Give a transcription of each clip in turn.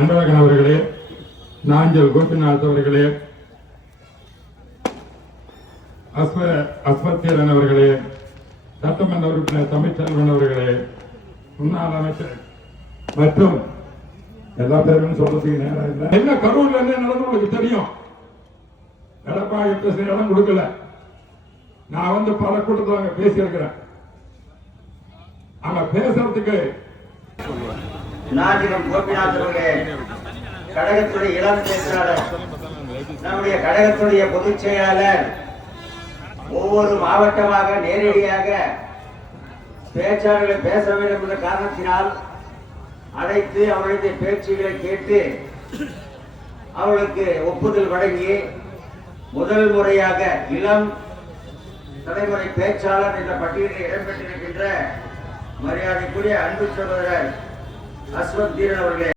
அன்பழகன் அவர்களே, நாஞ்சல் கோபிநாத் அவர்களே, அஸ்வத்தீரன் அவர்களே, சட்டமன்ற உறுப்பினர் தமிழ்ச்செல்வன் அவர்களே, முன்னாள் அமைச்சர் மற்றும் எல்லா பேரும் சொல்றதுக்கு நேரம் இல்லை. என்ன கரூர்ல என்ன நடந்து உங்களுக்கு தெரியும். எடப்பாடி பேசுற இடம் கொடுக்கல. நான் வந்து பல கூட்டத்தில் அங்க பேசியிருக்கிறேன். அங்க பேசுறதுக்கு கோபிநாத் அவர்களே, கழகத்துடைய இளம் பேச்சாளர், நம்முடைய கழகத்துடைய பொதுச் செயலாளர் ஒவ்வொரு மாவட்டமாக நேரடியாக பேச்சாளர்களை பேச வேண்டும் என்ற காரணத்தினால் அழைத்து அவர்களுடைய பேச்சுகளை கேட்டு அவர்களுக்கு ஒப்புதல் வழங்கி முதல் முறையாக இளம் தலைமுறை பேச்சாளர் என்ற பட்டியலில் இடம்பெற்றிருக்கின்ற மரியாதைக்குரிய அன்பு சகோதரர் அஸ்வத்தீரன் அவர்களே,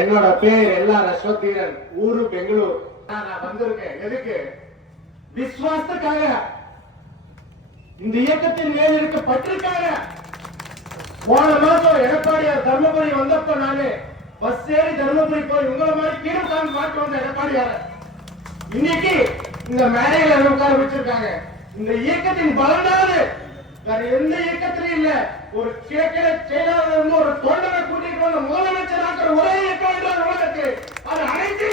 என்னோட பேர் எல்லாம் அஸ்வத்தீரன், ஊரு பெங்களூர். நான் வந்திருக்கேன் எதுக்கு? விசுவாசத்துக்காக, இந்த இயக்கத்தின் மேல் இருக்க பற்றுக்காக. போன மாசம் எடப்பாடியார் தர்மபுரி வந்தப்ப நானு பஸ் ஏறி தர்மபுரி போய் உங்களை மாதிரி கீழே உட்கார்ந்து பார்க்க வந்த எடப்பாடியார் இன்னைக்கு இந்த மேடையில உட்கார வச்சிருக்காங்க. இந்த இயக்கத்தின் பலனாவது வேற எந்த இயக்கத்திலும் இல்ல. ஒரு கிழக்கிழ செயலாளர் ஒரு தொண்டனை கூட்டிட்டு வந்த முதலமைச்சர் ஆக்கிற ஒரே இயக்கம் என்றால் உலகத்தில் அது அனைத்து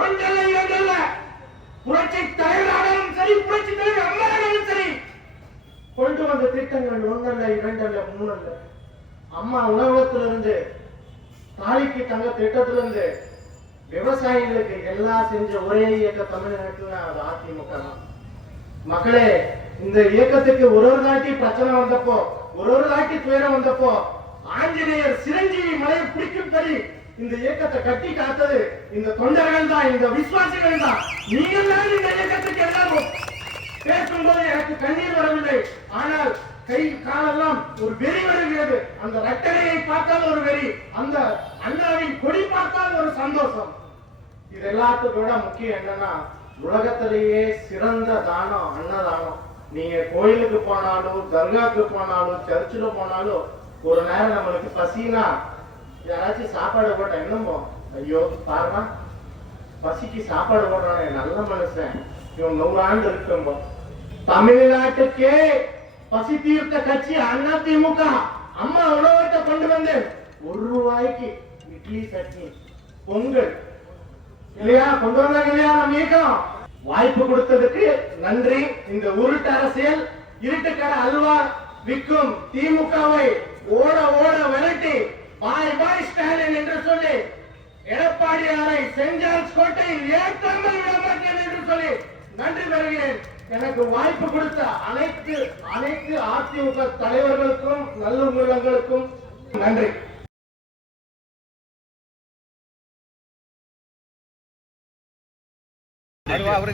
ஒன்றல்ல இரண்டல்ல, புரட்சி தலைவராலும் சரி, புரட்சி தலைவர் அம்மாவும் சரி கொண்டு வந்த திட்டங்கள் ஒன்றல்ல இரண்டல்ல மூணல்ல. அம்மா உணவகத்திலிருந்து தாலிக்கு தங்க திட்டத்திலிருந்து விவசாயிகளுக்கு எல்லாம் செஞ்ச ஒரே இயக்க தமிழ்நாட்டில் அது அதிமுக தான். மக்களே, இந்த இயக்கத்துக்கு ஒரு தாட்டி பிரச்சனை வந்தப்போ, ஒரு தாட்டி துயரம் வந்தப்போ ஆஞ்சநேயர் சிரஞ்சீவி மலையை பிடிக்கும்படி இந்த இயக்கத்தை கட்டி காத்தது இந்த தொண்டர்கள் தான், இந்த விசுவாசிகள் தான். நீங்கள் தான் இந்த இயக்கத்துக்கு எல்லாரும் பேசும்போது எனக்கு கண்ணீர் வரவில்லை. ஆனால் கை காலெல்லாம் ஒரு வெறி வருகிறது. அந்த ரட்டனையை பார்த்தால் ஒரு வெறி, அந்த அண்ணாவின் கொடி பார்த்தால் ஒரு சந்தோஷம். இது எல்லாத்துக்கூட முக்கியம் என்னன்னா, உலகத்திலேயே சிறந்த தானம் அன்னதானம். நீங்க கோயிலுக்கு போனாலும், தர்காவுக்கு போனாலும், சர்ச்சில் போனாலும் ஒரு நேரம் நம்மளுக்கு பசினா யாராச்சும் சாப்பாடு போட்டா என்னமோ, ஐயோ பாருமா பசிக்கு சாப்பாடு போடுறானே நல்ல மனுஷன், இவன் 100 ஆண்டு இருக்கும்போ. தமிழ்நாட்டுக்கே பசி தீர்த்த கட்சி அதிமுக. அம்மா உணவகத்தை கொண்டு வந்து ₹1 இட்லி சட்னி பொங்கல் இல்லையா கொண்டு வந்தாங்க இல்லையா? நம்ம இயக்கம் வாய்ப்பு கொடுத்ததுக்கு நன்றி. இந்த உருட்டு அரசியல் இருட்டுக்கடை அல்வா விற்கும் திமுகவை ஓட ஓட விரட்டி பாய் பாய் ஸ்டாலின் என்று சொல்லி எடப்பாடியாரை சென்ட் ஜார்ஜ் கோட்டையில் ஏற்றாமல் விட மாட்டேன் என்று சொல்லி நன்றி பெறுகிறேன். எனக்கு வாய்ப்பு கொடுத்த அனைத்து அதிமுக தலைவர்களுக்கும் நல்லுள்ளங்களுக்கும் நன்றி. அவர்